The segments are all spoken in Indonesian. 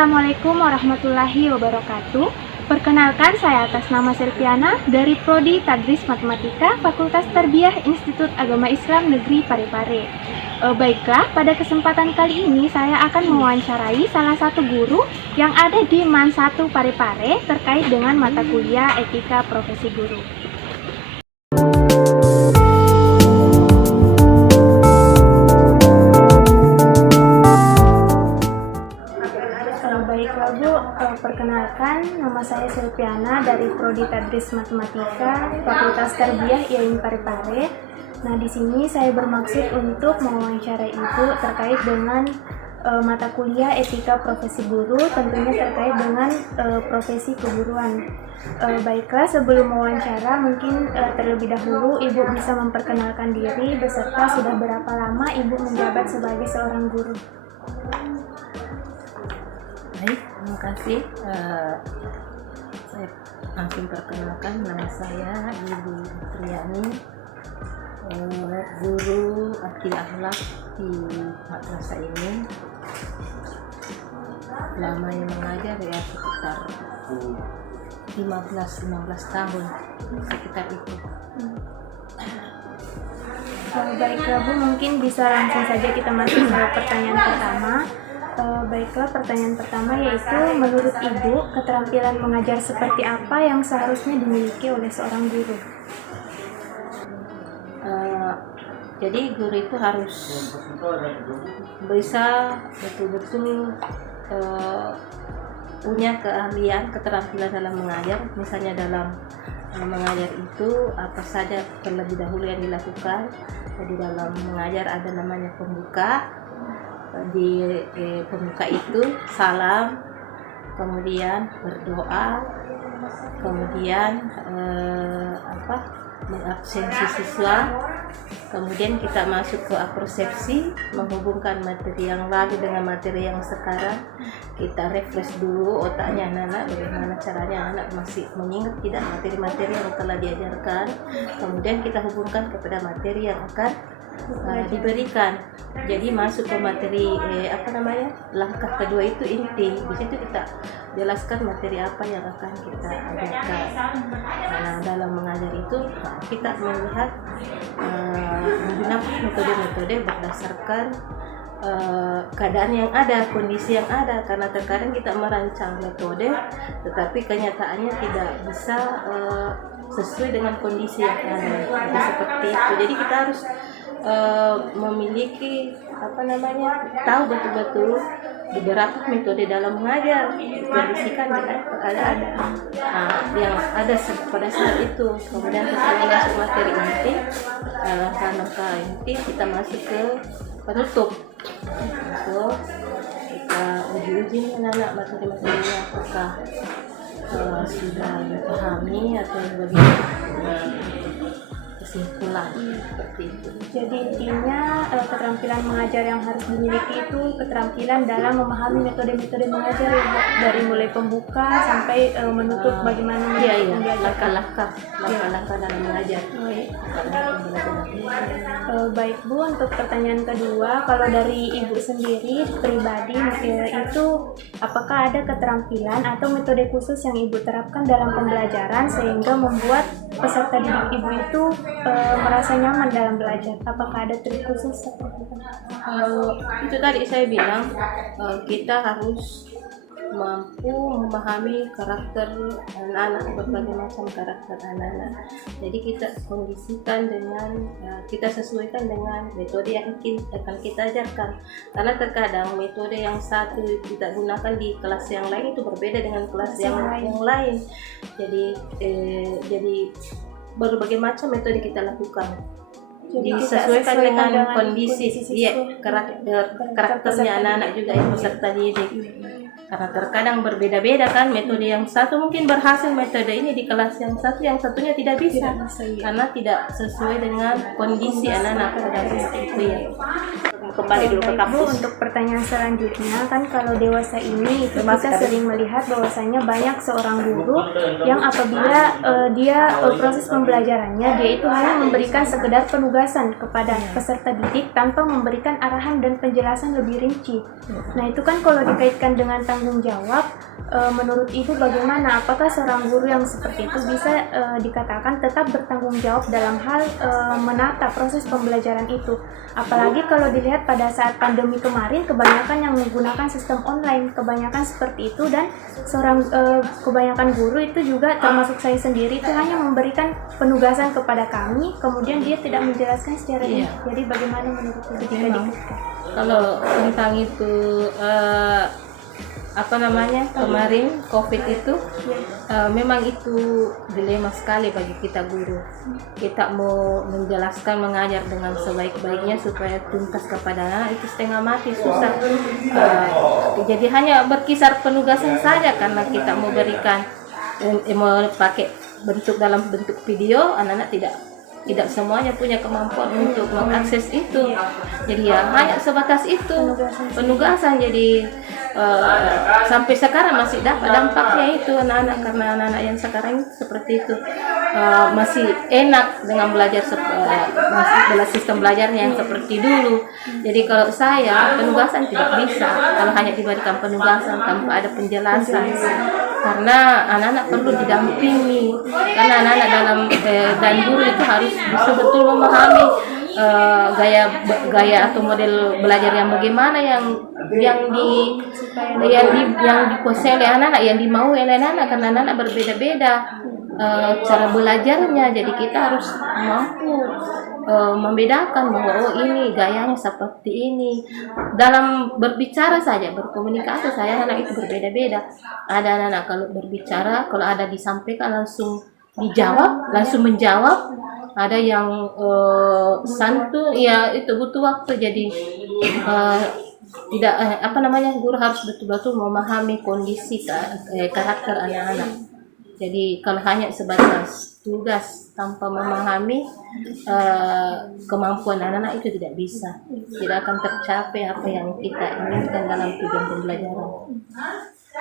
Assalamualaikum warahmatullahi wabarakatuh. Perkenalkan, saya atas nama Selviana dari Prodi Tadris Matematika Fakultas Tarbiyah Institut Agama Islam Negeri Parepare. Baiklah, pada kesempatan kali ini saya akan mewawancarai salah satu guru yang ada di MAN 1 Parepare terkait dengan mata kuliah Etika Profesi Guru. Baiklah Bu, perkenalkan, nama saya Selviana dari Prodi Tadris Matematika Fakultas Tarbiyah IAIN Parepare. Nah, di sini saya bermaksud untuk mewawancarai Ibu terkait dengan mata kuliah Etika Profesi Guru, tentunya terkait dengan profesi keguruan. Baiklah, sebelum mewawancara, mungkin terlebih dahulu Ibu bisa memperkenalkan diri beserta sudah berapa lama Ibu menjabat sebagai seorang guru. Baik, terima kasih. Saya langsung perkenalkan, nama saya Ibu Triani, guru arti akhlak di madrasah ini. Lamanya mengajar ya sekitar 15 tahun, sekitar itu. Baiklah Bu, mungkin bisa langsung saja kita masuk ke pertanyaan pertama. Baiklah, pertanyaan pertama yaitu, menurut Ibu, keterampilan mengajar seperti apa yang seharusnya dimiliki oleh seorang guru? Jadi guru itu harus bisa betul-betul punya keahlian, keterampilan dalam mengajar. Misalnya dalam mengajar itu apa saja terlebih dahulu yang dilakukan. Jadi dalam mengajar ada namanya pembuka. Di pembuka itu salam, kemudian berdoa, kemudian mengabsensi siswa, kemudian kita masuk ke apersepsi, menghubungkan materi yang lalu dengan materi yang sekarang. Kita refresh dulu otaknya anak-anak, bagaimana caranya anak masih mengingat tidak materi-materi yang telah diajarkan, kemudian kita hubungkan kepada materi yang akan diberikan. Jadi masuk ke materi langkah kedua itu inti. Di situ kita jelaskan materi apa yang akan kita ajarkan. Nah, dalam mengajar itu kita melihat menggunakan metode-metode berdasarkan keadaan yang ada, kondisi yang ada, karena terkadang kita merancang metode tetapi kenyataannya tidak bisa sesuai dengan kondisi yang ada. Jadi seperti itu. Jadi kita harus memiliki tahu betul-betul beberapa metode dalam mengajar, kondisikan dengan keadaan yang ada pada saat itu. Kemudian setelah masuk materi inti, langkah inti, kita masuk ke penutup. So, kita uji anak materi-materinya apakah sudah dipahami atau bagaimana kesimpulan seperti itu. Jadi intinya keterampilan mengajar yang harus dimiliki itu keterampilan dalam memahami metode-metode mengajar ya, Bu, dari mulai pembuka sampai menutup bagaimana langkah-langkah dalam mengajar. Baik Bu, untuk pertanyaan kedua, kalau dari Ibu sendiri pribadi itu apakah ada keterampilan atau metode khusus yang Ibu terapkan dalam pembelajaran sehingga membuat peserta didik Ibu itu merasa nyaman dalam belajar? Apakah ada trik khusus? Itu tadi saya bilang, kita harus mampu memahami karakter anak-anak, berbagai macam karakter anak-anak. Jadi kita kondisikan dengan, kita sesuaikan dengan metode yang akan kita ajarkan. Karena terkadang metode yang satu kita gunakan di kelas yang lain itu berbeda dengan kelas yang lain. Jadi berbagai macam metode kita lakukan. Jadi disesuaikan dengan kondisi karakternya anak-anak juga yang peserta didik. Karena terkadang berbeda-beda kan, metode yang satu mungkin berhasil metode ini di kelas yang satu, yang satunya tidak bisa karena tidak sesuai dengan kondisi anak-anak pada saat itu ya. kembali dulu ke Baik, Bu, kampus. untuk pertanyaan selanjutnya kan kalau dewasa ini itu kita sering melihat bahwasanya banyak seorang guru yang apabila proses pembelajarannya dia itu hanya memberikan sekedar penugasan kepada peserta didik tanpa memberikan arahan dan penjelasan lebih rinci. Nah itu kan kalau dikaitkan dengan tanggung jawab, menurut Ibu bagaimana? Apakah seorang guru yang seperti itu bisa dikatakan tetap bertanggung jawab dalam hal menata proses pembelajaran itu? Apalagi kalau dilihat pada saat pandemi kemarin kebanyakan yang menggunakan sistem online, kebanyakan seperti itu, dan kebanyakan guru itu juga termasuk saya sendiri itu hanya memberikan penugasan kepada kami, kemudian dia tidak menjelaskan secara rinci. Jadi bagaimana menurut Ibu jika dikaitkan? Kalau tentang itu kemarin COVID itu memang itu dilema sekali bagi kita guru. Kita mau menjelaskan, mengajar dengan sebaik-baiknya supaya tuntas kepada anak itu setengah mati, susah. Jadi hanya berkisar penugasan saja karena kita mau berikan mau pakai dalam bentuk video, anak-anak tidak semuanya punya kemampuan untuk mengakses itu. Jadi ya hanya sebatas itu penugasan. Jadi sampai sekarang masih dapat dampaknya itu anak-anak, karena anak-anak yang sekarang seperti itu masih enak dengan belajar sistem belajarnya yang seperti dulu. Jadi kalau saya penugasan tidak bisa kalau hanya diberikan penugasan tanpa ada penjelasan, karena anak-anak perlu didampingi, karena anak-anak dan guru itu harus bisa betul memahami gaya atau model belajar yang bagaimana yang dikuasai oleh anak-anak, yang dimau oleh anak-anak, karena anak-anak berbeda-beda cara belajarnya. Jadi kita harus mampu membedakan bahwa ini gayanya seperti ini. Dalam berbicara saja, berkomunikasi saya anak itu berbeda-beda. Ada anak-anak kalau berbicara, kalau ada disampaikan langsung dijawab, langsung menjawab. Ada yang santun, ya itu butuh waktu. Jadi tidak guru harus betul-betul memahami kondisi karakter anak-anak. Jadi kalau hanya sebatas tugas tanpa memahami kemampuan anak-anak itu tidak bisa, tidak akan tercapai apa yang kita inginkan dalam tujuan pembelajaran.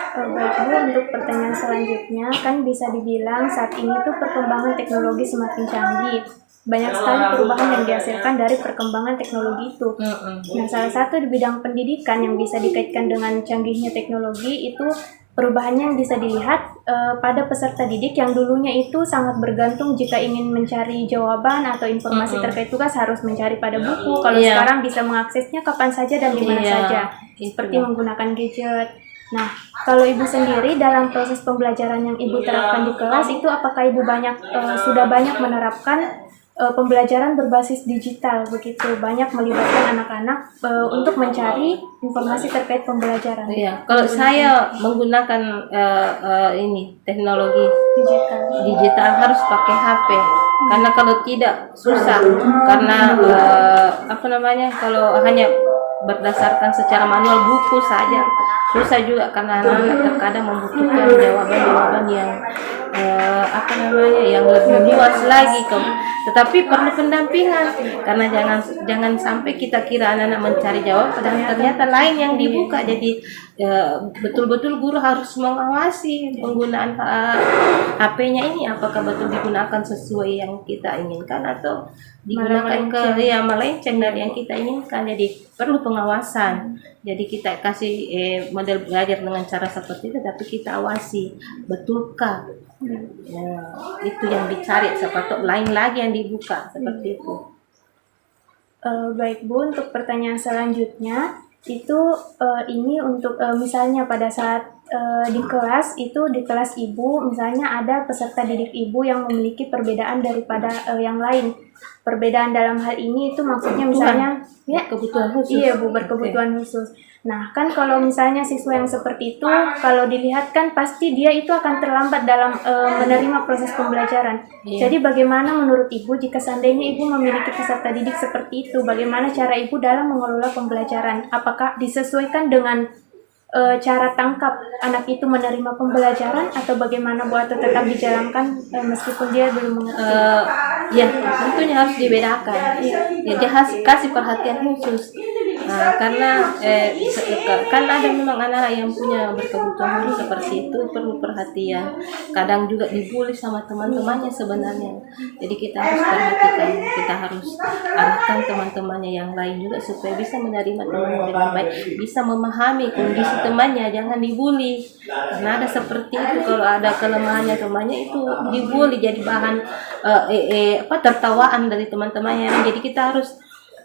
Baik Bu, untuk pertanyaan selanjutnya kan bisa dibilang saat ini tuh perkembangan teknologi semakin canggih. Banyak sekali perubahan yang dihasilkan dari perkembangan teknologi itu. Nah, salah satu di bidang pendidikan yang bisa dikaitkan dengan canggihnya teknologi itu perubahannya yang bisa dilihat pada peserta didik yang dulunya itu sangat bergantung jika ingin mencari jawaban atau informasi terkait tugas harus mencari pada buku. Kalau sekarang bisa mengaksesnya kapan saja dan di mana saja, seperti menggunakan gadget. Nah, kalau Ibu sendiri dalam proses pembelajaran yang Ibu terapkan di kelas itu apakah Ibu sudah banyak menerapkan pembelajaran berbasis digital, begitu banyak melibatkan anak-anak untuk mencari informasi terkait pembelajaran? Iya, kalau saya menggunakan teknologi digital harus pakai HP, karena kalau tidak susah, karena kalau hanya berdasarkan secara manual buku saja susah juga, karena anak-anak terkadang membutuhkan jawaban-jawaban yang yang lebih luas lagi. Tetapi perlu pendampingan, karena jangan sampai kita kira anak-anak mencari jawab dan ternyata lain yang dibuka. Jadi betul-betul guru harus mengawasi penggunaan HP-nya ini, apakah betul digunakan sesuai yang kita inginkan atau digunakan melenceng dari yang kita inginkan. Jadi perlu pengawasan. Jadi kita kasih model belajar dengan cara seperti itu, tapi kita awasi betulkah itu yang dicari, sepatutnya lain lagi yang dibuka seperti itu. Baik Bu, untuk pertanyaan selanjutnya itu ini untuk misalnya pada saat di kelas Ibu misalnya ada peserta didik Ibu yang memiliki perbedaan daripada yang lain. Perbedaan dalam hal ini itu maksudnya misalnya kebutuhan khusus. Iya Bu, berkebutuhan khusus. Nah kan kalau misalnya siswa yang seperti itu, kalau dilihat kan pasti dia itu akan terlambat dalam menerima proses pembelajaran. Jadi bagaimana menurut Ibu jika seandainya Ibu memiliki peserta didik seperti itu, bagaimana cara Ibu dalam mengelola pembelajaran? Apakah disesuaikan dengan cara tangkap anak itu menerima pembelajaran, atau bagaimana buat tetap dijalankan meskipun dia belum mengerti? Tentunya harus dibedakan. Dia harus kasih perhatian khusus. Kan ada memang anak-anak yang punya berkebutuhan khusus seperti itu, perlu perhatian. Kadang juga dibully sama teman-temannya sebenarnya. Jadi kita harus perhatikan, kita harus arahkan teman-temannya yang lain juga supaya bisa menerima temannya dengan baik, bisa memahami kondisi temannya, jangan dibully. Karena ada seperti itu, kalau ada kelemahannya temannya itu dibully, jadi bahan tertawaan dari teman-temannya. Jadi kita harus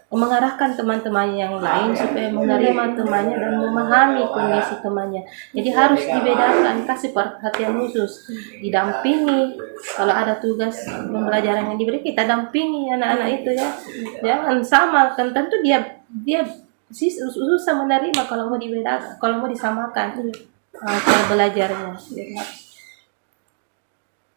mengarahkan teman-temannya yang lain supaya menerima temannya dan memahami kondisi temannya. Jadi harus dibedakan, kasih perhatian khusus, didampingi. Kalau ada tugas pembelajaran yang diberi, kita dampingi anak-anak itu ya. Jangan sama, kan tentu dia susah menerima kalau mau dibedakan, kalau mau disamakan cara belajarnya.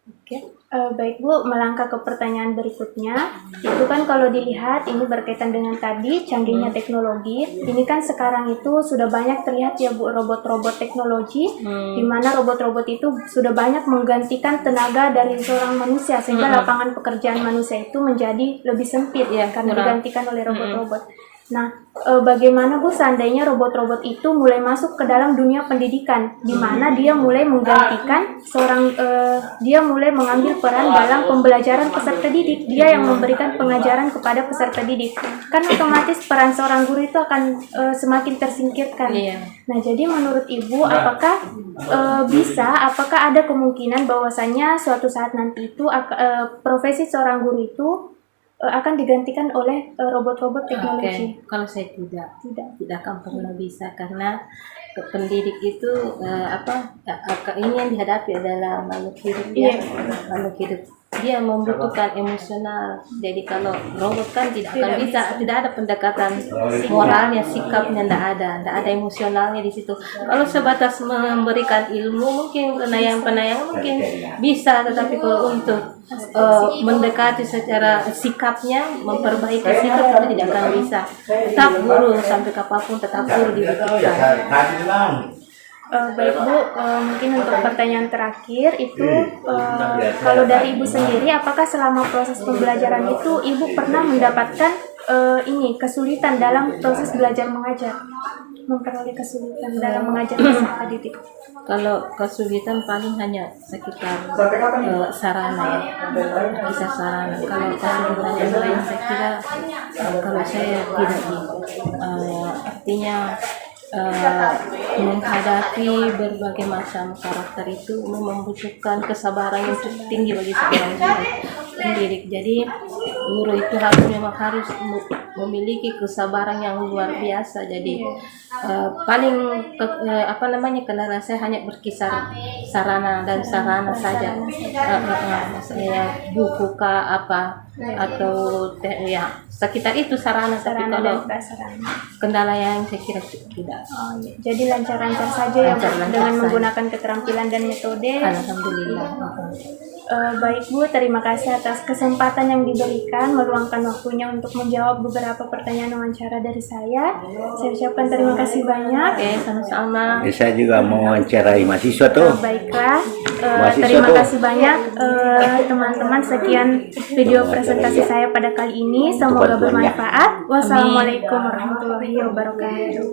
Oke. Baik Bu, melangkah ke pertanyaan berikutnya. Itu kan kalau dilihat ini berkaitan dengan tadi canggihnya teknologi. Ini kan sekarang itu sudah banyak terlihat ya Bu, robot-robot teknologi, di mana robot-robot itu sudah banyak menggantikan tenaga dari seorang manusia, sehingga lapangan pekerjaan manusia itu menjadi lebih sempit ya karena digantikan oleh robot-robot. Nah, bagaimana Bu seandainya robot-robot itu mulai masuk ke dalam dunia pendidikan, di mana dia mulai menggantikan dia mulai mengambil peran dalam pembelajaran peserta didik, dia yang memberikan pengajaran kepada peserta didik, kan otomatis peran seorang guru itu akan semakin tersingkirkan. Nah, jadi menurut Ibu, apakah ada kemungkinan bahwasanya suatu saat nanti itu profesi seorang guru itu akan digantikan oleh robot-robot teknologi? Kalau saya tidak akan pernah bisa, karena pendidik itu ini yang dihadapi adalah makhluk hidup makhluk hidup. Dia membutuhkan emosional. Jadi kalau robot kan tidak ada pendekatan moralnya, sikapnya, tidak ada emosionalnya di situ. Kalau sebatas memberikan ilmu mungkin penayang mungkin bisa, tetapi kalau untuk mendekati secara sikapnya, memperbaiki sikap itu tidak akan bisa. Tetap guru sampai kapanpun, tetap guru dibutuhkan. Baik Bu, mungkin untuk pertanyaan terakhir itu kalau dari Ibu sendiri, apakah selama proses pembelajaran itu Ibu pernah mendapatkan kesulitan dalam proses belajar mengajar, memperoleh kesulitan dalam mengajar peserta didik? Kalau kesulitan paling hanya sekitar sarana ya, kisah sarana. Kalau kesulitan yang lain saya kira kalau saya tidak artinya menghadapi berbagai macam karakter itu membutuhkan kesabaran yang cukup tinggi bagi seorang pendidik. Jadi guru itu memang harus memiliki kesabaran yang luar biasa. Jadi kendala saya hanya berkisar sarana dan sarana saja. Maksudnya buku atau sekitar itu sarana, tapi kalau kendala yang saya kira tidak. Jadi lancar-lancar saja dengan menggunakan keterampilan dan metode. Alhamdulillah. Baik Bu, terima kasih atas kesempatan yang diberikan, meluangkan waktunya untuk menjawab beberapa pertanyaan wawancara dari saya. Saya ucapkan terima kasih banyak. Sama-sama. Saya juga mau wawancarai mahasiswa tuh. Baiklah, terima kasih banyak teman-teman. Sekian video presentasi saya pada kali ini. Semoga bermanfaat. Wassalamualaikum warahmatullahi wabarakatuh.